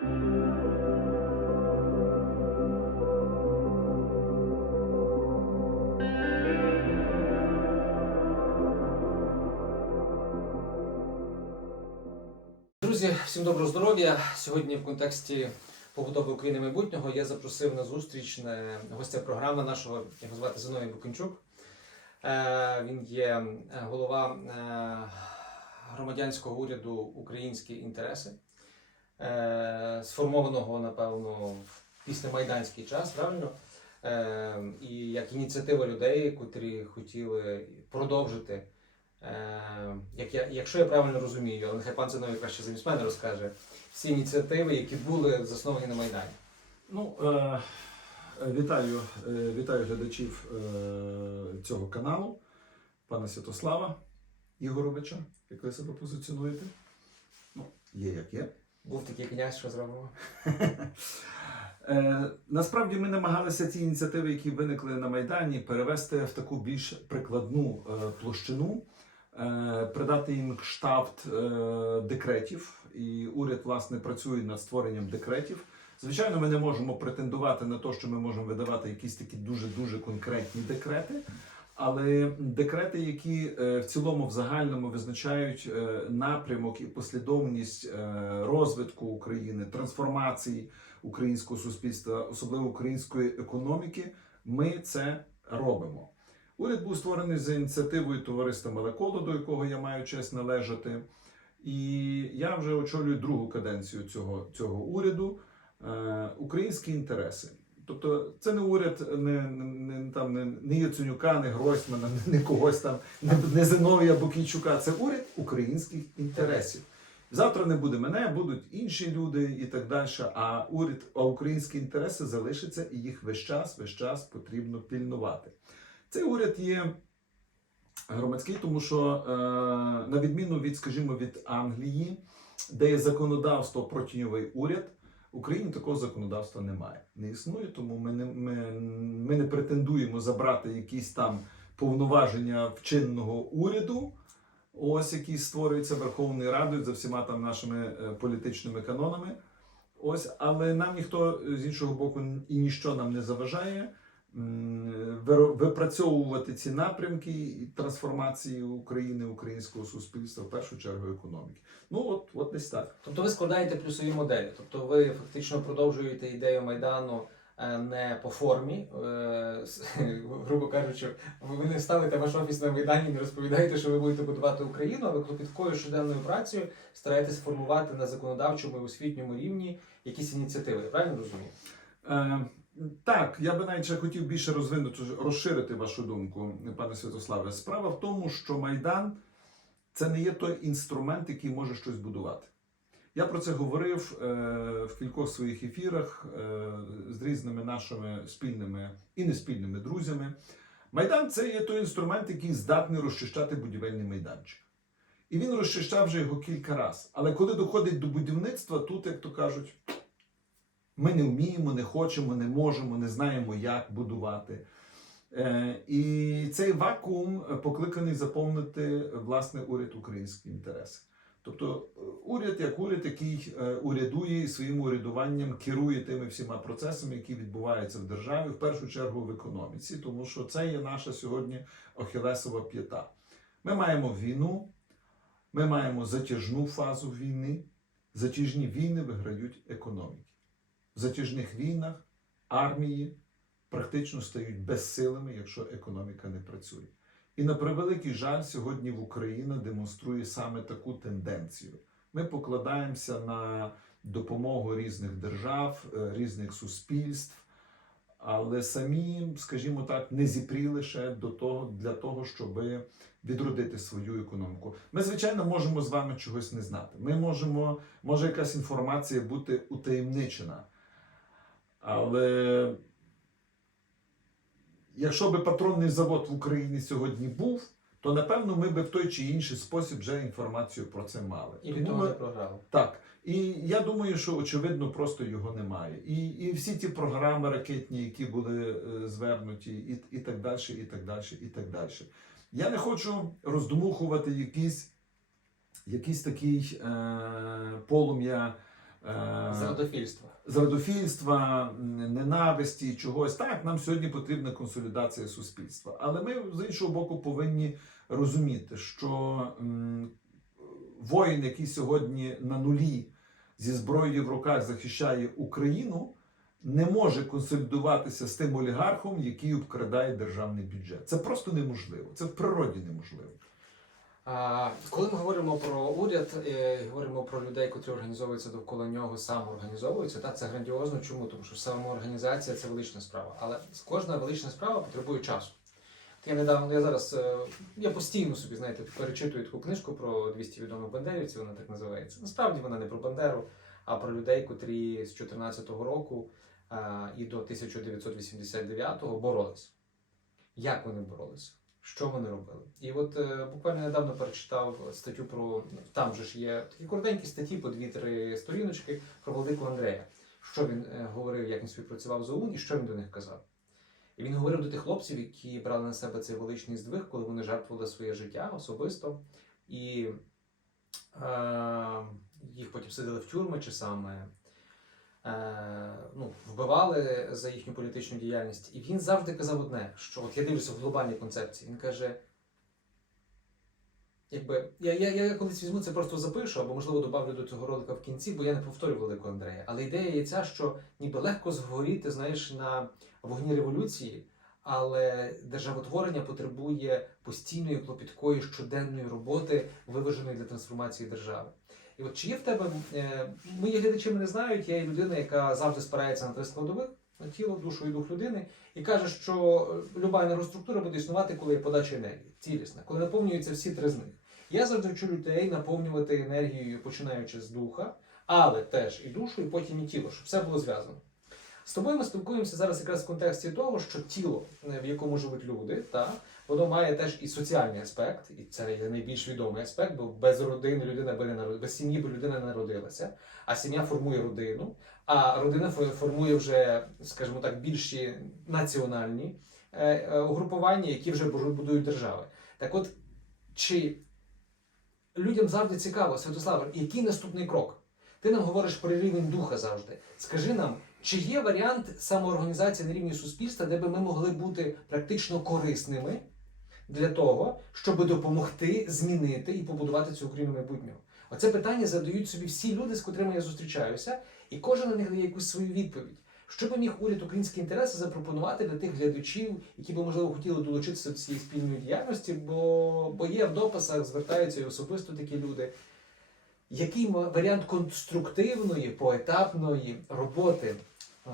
Друзі, всім доброго здоров'я. Сьогодні в контексті побудови України майбутнього я запросив на зустріч на гостя програми нашого, його звати Зиновій Букинчук. Е, Він є е, голова е, громадянського уряду Українські інтереси, е, сформованого, напевно, в післямайданський час, правильно? Е, І як ініціатива людей, котрі хотіли продовжити. Е, як я, якщо я правильно розумію, але нехай пан Зиновій краще замість мене розкаже всі ініціативи, які були засновані на Майдані. Ну, е, вітаю, е, вітаю глядачів е, цього каналу, пана Святослава Ігоровича, як ви себе позиціонуєте. Ну, є як є. Був такий князь, що зробимо. Е, насправді ми намагалися ці ініціативи, які виникли на Майдані, перевести в таку більш прикладну е, площину, е, придати їм кшталт е, декретів. І уряд, власне, працює над створенням декретів. Звичайно, ми не можемо претендувати на те, що ми можемо видавати якісь такі дуже-дуже конкретні декрети. Але декрети, які е, в цілому в загальному визначають е, напрямок і послідовність е, розвитку України, трансформації українського суспільства, особливо української економіки, ми це робимо. Уряд був створений за ініціативою товариства Молеколо, до якого я маю честь належати. І я вже очолюю другу каденцію цього, цього уряду. Українські інтереси. Тобто це не уряд не, не, там, не, не Яценюка, не Гройсмана, не, не когось там, не, не Зиновія Букійчука. Це уряд українських інтересів. Завтра не буде мене, будуть інші люди і так далі. А уряд, а українські інтереси залишаться, і їх весь час, весь час потрібно пільнувати. Цей уряд є громадський, тому що е, на відміну від, скажімо, від Англії, де є законодавство про тіньовий уряд. Україні такого законодавства немає. Не існує, тому ми не, ми, ми не претендуємо забрати якісь там повноваження вчинного уряду, ось які створюються Верховною Радою за всіма там нашими е, політичними канонами. Ось, але нам ніхто з іншого боку і ніщо нам не заважає випрацьовувати ці напрямки трансформації України, українського суспільства, в першу чергу економіки. Ну от, от десь так. Тобто ви складаєте плюсові моделі. Тобто ви фактично продовжуєте ідею Майдану е, не по формі, е, грубо кажучи, ви не ставите ваш офіс на Майдані не розповідаєте, що ви будете будувати Україну, а ви клопіткою щоденною працею стараєтесь формувати на законодавчому і освітньому рівні якісь ініціативи. Я правильно розумію? Так, я би навіть хотів більше розвинути, розширити вашу думку, пане Святославе. Справа в тому, що Майдан це не є той інструмент, який може щось будувати. Я про це говорив е, в кількох своїх ефірах е, з різними нашими спільними і неспільними друзями. Майдан це є той інструмент, який здатний розчищати будівельний майданчик. І він розчищав вже його кілька разів. Але коли доходить до будівництва, тут, як то кажуть, ми не вміємо, не хочемо, не можемо, не знаємо, як будувати. Е, І цей вакуум е, покликаний заповнити власне уряд українські інтереси. Тобто е, уряд як уряд, який е, урядує і своїм урядуванням керує тими всіма процесами, які відбуваються в державі, в першу чергу в економіці, тому що це є наша сьогодні охілесова п'ята. Ми маємо війну, ми маємо затяжну фазу війни. Затяжні війни виграють економіки. В затяжних війнах армії практично стають безсилими, якщо економіка не працює. І на превеликий жаль, сьогодні в Україна демонструє саме таку тенденцію. Ми покладаємося на допомогу різних держав, е, різних суспільств, але самі, скажімо так, не зіпріли ще до того для того, щоб відродити свою економіку. Ми, звичайно, можемо з вами чогось не знати. Ми можемо, може якась інформація бути утаємничена. Але якщо би патронний завод в Україні сьогодні був, то напевно ми би в той чи інший спосіб вже інформацію про це мали. І Тому ми- не програли. так. І я думаю, що очевидно просто його немає. І, і всі ті програми ракетні, які були е, звернуті, і, і так далі, і так далі, і так далі. Я не хочу роздмухувати якийсь, якийсь такий е, полум'я е, Зрадофільство. зрадофільства, ненависті, чогось. Так, нам сьогодні потрібна консолідація суспільства. Але ми з іншого боку повинні розуміти, що воїн, який сьогодні на нулі зі зброєю в руках захищає Україну, не може консолідуватися з тим олігархом, який обкрадає державний бюджет. Це просто неможливо. Це в природі неможливо. Коли ми говоримо про уряд, е, говоримо про людей, котрі організовуються довкола нього, самоорганізовуються, та це грандіозно. Чому? Тому що самоорганізація це велична справа. Але кожна велична справа потребує часу. Я недавно, я зараз е, я постійно собі, знаєте, перечитую таку книжку про 200 відомих бандерівців, вона так називається. Насправді вона не про Бандеру, а про людей, котрі з 2014 року е, і до 1989 боролись. Як вони боролися? Що вони робили? І от е, буквально недавно перечитав статтю про там же ж є такі коротенькі статті по дві-три сторіночки про владику Андрея. Що він е, говорив, як він співпрацював з ОУН і що він до них казав. І він говорив до тих хлопців, які брали на себе цей величний здвиг, коли вони жертвували своє життя особисто, і е, їх потім сидили в тюрми чи саме ну, вбивали за їхню політичну діяльність. І він завжди казав одне, що от я дивлюся в глобальній концепції. Він каже. Якби я, я, я колись візьму це просто запишу, або можливо добавлю до цього ролика в кінці, бо я не повторю великого Андрея. Але ідея є ця, що ніби легко згоріти, знаєш, на вогні революції, але державотворення потребує постійної клопіткої щоденної роботи, виваженої для трансформації держави. І от чи є в тебе е, мої глядачі мене знають, я є людина, яка завжди спирається на три складових на тіло, душу і дух людини, і каже, що е, люба енергоструктура буде існувати, коли є подача енергії, цілісна, коли наповнюються всі три з них. Я завжди вчу людей наповнювати енергією, починаючи з духа, але теж і душу, і потім і тіло, щоб все було зв'язано. З тобою ми спілкуємося зараз якраз в контексті того, що тіло, е, в якому живуть люди, та, воно має теж і соціальний аспект, і це є найбільш відомий аспект, бо без родини людина би не народ... без сім'ї би людина не народилася, а сім'я формує родину, а родина формує вже, скажімо так, більші національні е, е, угрупування, які вже будують держави. Так от, чи людям завжди цікаво, Святославе, який наступний крок? Ти нам говориш про рівень духа завжди. Скажи нам, чи є варіант самоорганізації на рівні суспільства, де би ми могли бути практично корисними для того, щоб допомогти змінити і побудувати цю Україну майбутнього? Оце питання задають собі всі люди, з котрими я зустрічаюся, і кожен на них дає якусь свою відповідь. Що би міг уряд українські інтереси запропонувати для тих глядачів, які би можливо хотіли долучитися до цієї спільної діяльності, бо, бо є в дописах, звертаються і особисто такі люди. Який варіант конструктивної, поетапної роботи е,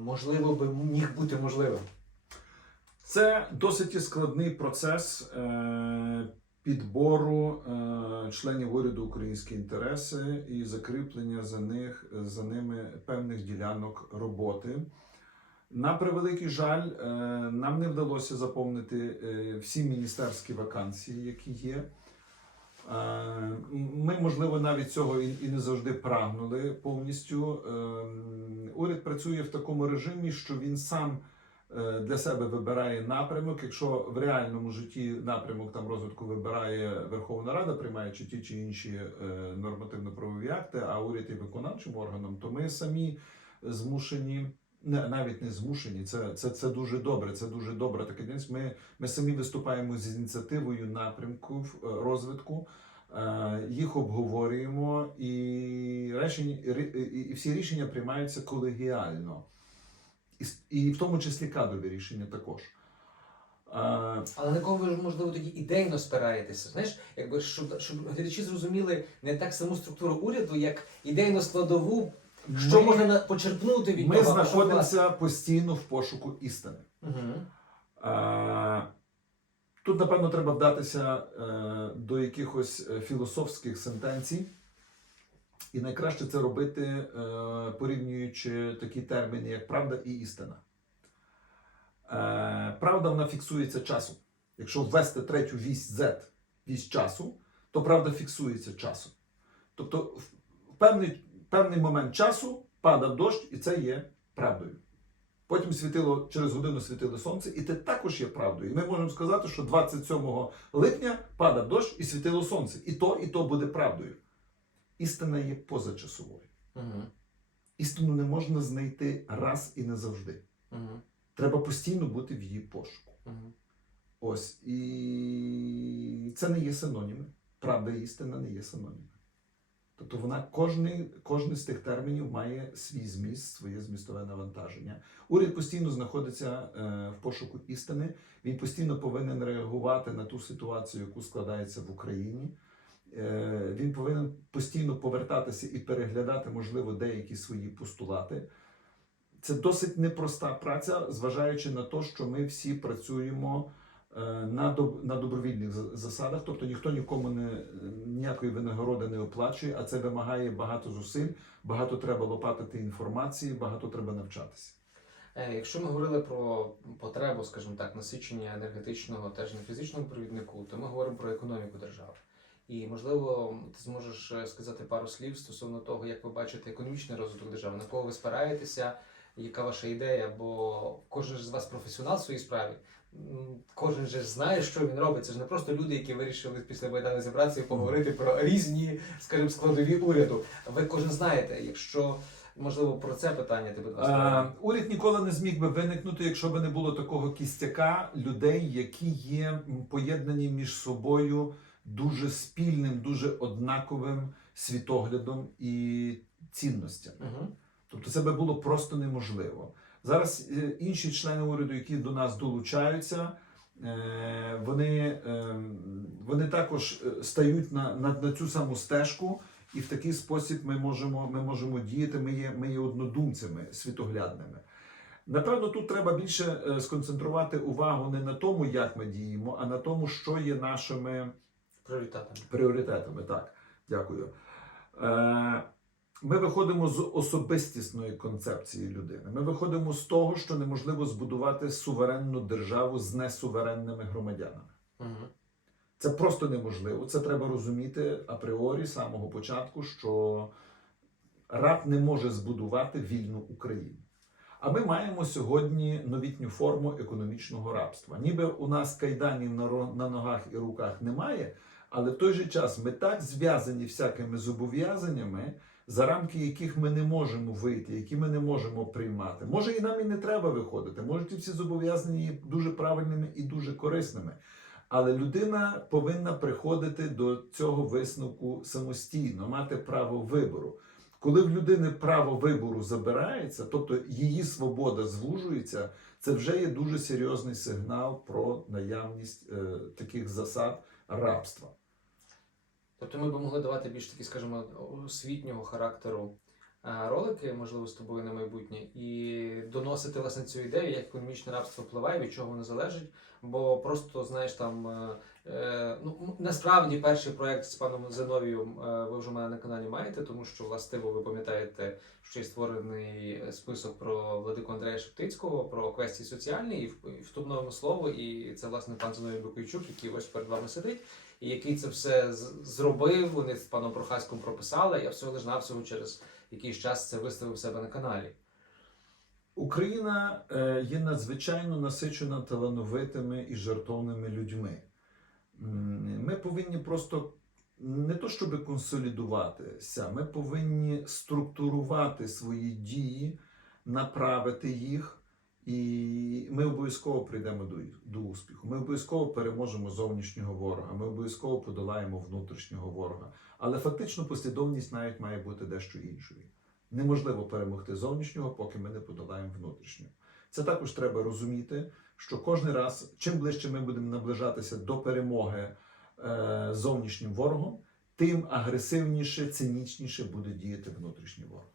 можливо би міг бути можливим? Це досить складний процес е, підбору е, членів уряду українські інтереси і закріплення за них за ними певних ділянок роботи. На превеликий жаль, е, нам не вдалося заповнити всі міністерські вакансії, які є. Ми, можливо, навіть цього і не завжди прагнули повністю. Уряд працює в такому режимі, що він сам для себе вибирає напрямок. Якщо в реальному житті напрямок там розвитку вибирає Верховна Рада, приймаючи ті чи інші е, нормативно-правові акти, а уряд є виконавчим органом, то ми самі змушені. Не, навіть не змушені, це, це, це дуже добре. Це дуже така діяльність. Ми, ми самі виступаємо з ініціативою напрямку е, розвитку, е, їх обговорюємо, і, рішення, і, і всі рішення приймаються колегіально, і, в тому числі кадрові рішення також. Е, Але на кого ви можливо тоді ідейно спираєтеся? Знаєш, якби щоб, щоб глядачі зрозуміли не так саму структуру уряду, як ідейну складову, що ми- можна на- почерпнути від Ми того, а що знаходимося постійно в пошуку істини. Угу. Е, Тут, напевно, треба вдатися е, до якихось е, філософських сентенцій. І найкраще це робити, е, порівнюючи такі терміни, як правда і істина. Е, Правда вона фіксується часом. Якщо ввести третю вісь Z, вісь часу, то правда фіксується часом. Тобто, в певний, певний момент часу падав дощ, і це є правдою. Потім світило через годину світило сонце, і це також є правдою. І ми можемо сказати, що 27 липня падав дощ і світило сонце. І то, і то буде правдою. Істина є позачасовою. Угу. Істину не можна знайти раз і назавжди. Угу. Треба постійно бути в її пошуку. Угу. Ось і це не є синоніми. Правда і істина не є синоніми. Тобто вона кожний, кожний з тих термінів має свій зміст, своє змістове навантаження. Уряд постійно знаходиться е, в пошуку істини. Він постійно повинен реагувати на ту ситуацію, яку складається в Україні. Е, він повинен постійно повертатися і переглядати, можливо, деякі свої постулати. Це досить непроста праця, зважаючи на те, що ми всі працюємо е, на, на добровільних засадах, тобто ніхто нікому не, ніякої винагороди не оплачує, а це вимагає багато зусиль, багато треба лопатити інформації, багато треба навчатися. Е, Якщо ми говорили про потребу, скажімо так, насичення енергетичного теж на фізичному провіднику, то ми говоримо про економіку держави. І можливо, ти зможеш е, сказати пару слів стосовно того, як ви бачите економічний розвиток держави, на кого ви спираєтеся, яка ваша ідея, бо кожен з вас професіонал в своїй справі. Кожен же знає, що він робить. Це ж не просто люди, які вирішили після Майдану зібратися і поговорити про різні, скажімо, складові уряду. Ви кожен знаєте, якщо можливо про це питання ти будь ласка. Е, уряд ніколи не зміг би виникнути, якщо б не було такого кістяка людей, які є поєднані між собою дуже спільним, дуже однаковим світоглядом і цінностями. Угу. Тобто це би було просто неможливо. Зараз е, інші члени уряду, які до нас долучаються, е, вони, е, вони також стають на, на, на цю саму стежку, і в такий спосіб ми можемо, ми можемо діяти. Ми є, ми є однодумцями світоглядними. Напевно, тут треба більше сконцентрувати увагу не на тому, як ми діємо, а на тому, що є нашими Пріоритетами. пріоритетами. Так, дякую. Е, ми виходимо з особистісної концепції людини. Ми виходимо з того, що неможливо збудувати суверенну державу з несуверенними громадянами. Угу. Це просто неможливо. Це треба розуміти апріорі з самого початку, що раб не може збудувати вільну Україну. А ми маємо сьогодні новітню форму економічного рабства. Ніби у нас кайданів на, ногах і руках немає, але в той же час ми так зв'язані всякими зобов'язаннями, за рамки яких ми не можемо вийти, які ми не можемо приймати. Може, і нам і не треба виходити. Може, ті всі зобов'язання є дуже правильними і дуже корисними. Але людина повинна приходити до цього висновку самостійно, мати право вибору. Коли в людини право вибору забирається, тобто її свобода звужується, це вже є дуже серйозний сигнал про наявність е, таких засад рабства. Тобто ми б могли давати більш такі, скажімо, освітнього характеру е, ролики, можливо, з тобою на майбутнє, і доносити власне цю ідею, як економічне рабство впливає, від чого воно залежить. Бо просто знаєш там. Е, е, Ну, насправді перший проект з паном Зиновієм е, ви вже мене на каналі маєте, тому що властиво ви пам'ятаєте, що є створений список про владику Андрея Шептицького, про квесті соціальні, і в- і слово, і це власне пан Зиновій Бакойчук, який ось перед вами сидить і який це все зробив. Вони з паном Прохаськом прописали. Я всього лиш навсього через якийсь час це виставив себе на каналі. Україна е, є надзвичайно насичена талановитими і жартовними людьми. Ми повинні просто не то щоб консолідуватися, ми повинні структурувати свої дії, направити їх, і ми обов'язково прийдемо до, до успіху. Ми обов'язково переможемо зовнішнього ворога, ми обов'язково подолаємо внутрішнього ворога. Але фактично послідовність навіть має бути дещо іншою. Неможливо перемогти зовнішнього, поки ми не подолаємо внутрішнього. Це також треба розуміти, що кожен раз, чим ближче ми будемо наближатися до перемоги е, зовнішнім ворогом, тим агресивніше, цинічніше буде діяти внутрішній ворог.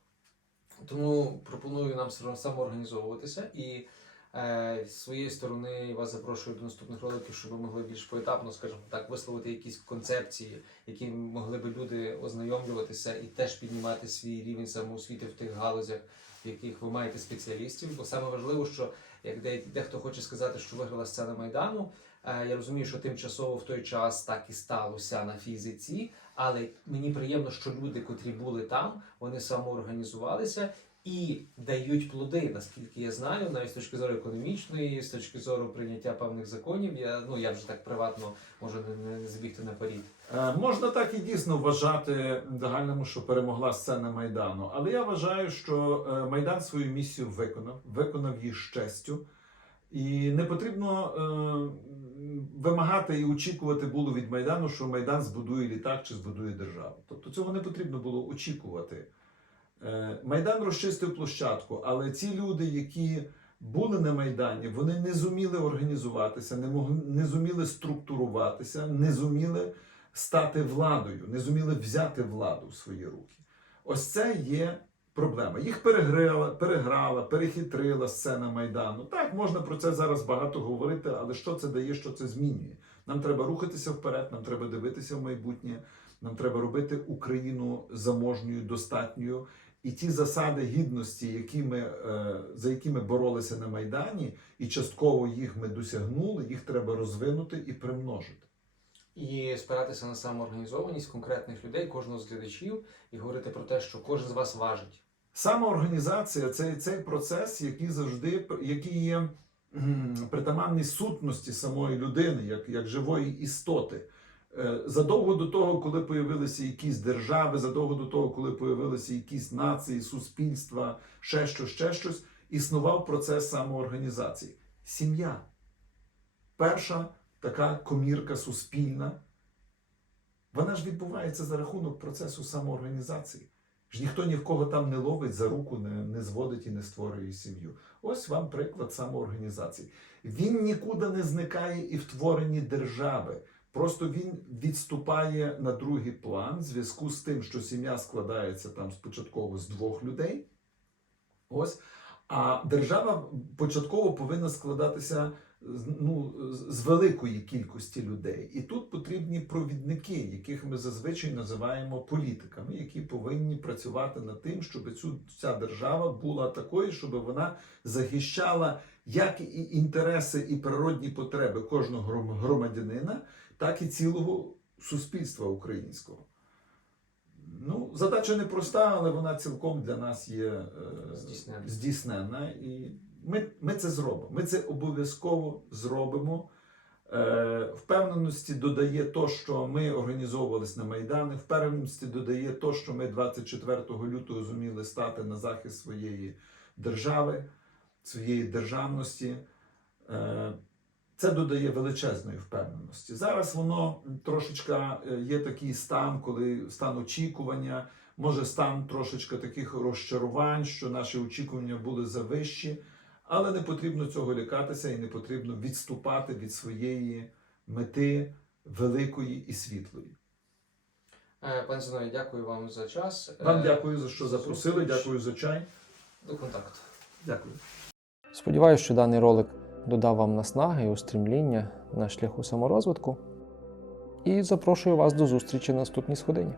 Тому пропоную нам самоорганізовуватися і е, з своєї сторони вас запрошую до наступних роликів, щоб ви могли більш поетапно, скажімо так, висловити якісь концепції, які могли би люди ознайомлюватися і теж піднімати свій рівень самоосвіти в тих галузях, в яких ви маєте спеціалістів. Бо саме важливо, що як дехто хоче сказати, що виграла сцена майдану. е, Я розумію, що тимчасово в той час так і сталося на фізиці, але мені приємно, що люди, котрі були там, вони самоорганізувалися і дають плоди, наскільки я знаю, навіть з точки зору економічної, з точки зору прийняття певних законів. Я ну я вже так приватно можу не, не забігти наперед. Е, Можна так і дійсно вважати загальному, що перемогла сцена Майдану. Але я вважаю, що е, Майдан свою місію виконав, виконав її з честю. І не потрібно е, вимагати і очікувати було від Майдану, що Майдан збудує літак чи збудує державу. Тобто цього не потрібно було очікувати. Е, Майдан розчистив площадку, але ці люди, які були на Майдані, вони не зуміли організуватися, не могли не зуміли структуруватися, не зуміли стати владою, не зуміли взяти владу в свої руки. Ось це є проблема. Їх переграла, переграла, перехитрила сцена Майдану. Так, можна про це зараз багато говорити, але що це дає, що це змінює? Нам треба рухатися вперед, нам треба дивитися в майбутнє, нам треба робити Україну заможньою, достатньою. І ті засади гідності, які ми, е, за які ми боролися на Майдані, і частково їх ми досягнули, їх треба розвинути і примножити. І спиратися на самоорганізованість конкретних людей, кожного з глядачів, і говорити про те, що кожен з вас важить. Самоорганізація це цей процес, який завжди який є притаманний сутності самої людини, як, як живої істоти. Е, Задовго до того, коли появилися якісь держави, задовго до того, коли появилися якісь нації, суспільства, ще щось, ще щось, існував процес самоорганізації. Сім'я. Перша така комірка суспільна. Вона ж відбувається за рахунок процесу самоорганізації. Ж ніхто ні в кого там не ловить за руку, не, не зводить і не створює сім'ю. Ось вам приклад самоорганізації. Він нікуди не зникає і в творенні держави. Просто він відступає на другий план в зв'язку з тим, що сім'я складається там спочатку з двох людей. Ось. А держава початково повинна складатися ну, з- великої кількості людей. І тут потрібні провідники, яких ми зазвичай називаємо політиками, які повинні працювати над тим, щоб цю ця держава була такою, щоб вона захищала як і інтереси і природні потреби кожного громадянина, так і цілого суспільства українського. Ну, задача непроста, але вона цілком для нас є е, Здійсненна. здійсненна. І ми, ми це зробимо. Ми це обов'язково зробимо. Е, впевненості додає то, що ми організовувалися на Майдані, впевненості додає то, що ми 24 лютого зуміли стати на захист своєї держави, своєї державності. Е, це додає величезної впевненості. Зараз воно трошечка е, є такий стан, коли стан очікування, може стан трошечка таких розчарувань, що наші очікування були завищі, але не потрібно цього лякатися і не потрібно відступати від своєї мети великої і світлої. Е, Пане Зиновій, дякую вам за час. Вам Е, дякую за що запросили, дякую за чай. До контакту. Дякую. Сподіваюся, що даний ролик додав вам наснаги і устремління на шляху саморозвитку. І запрошую вас до зустрічі на наступній сходині.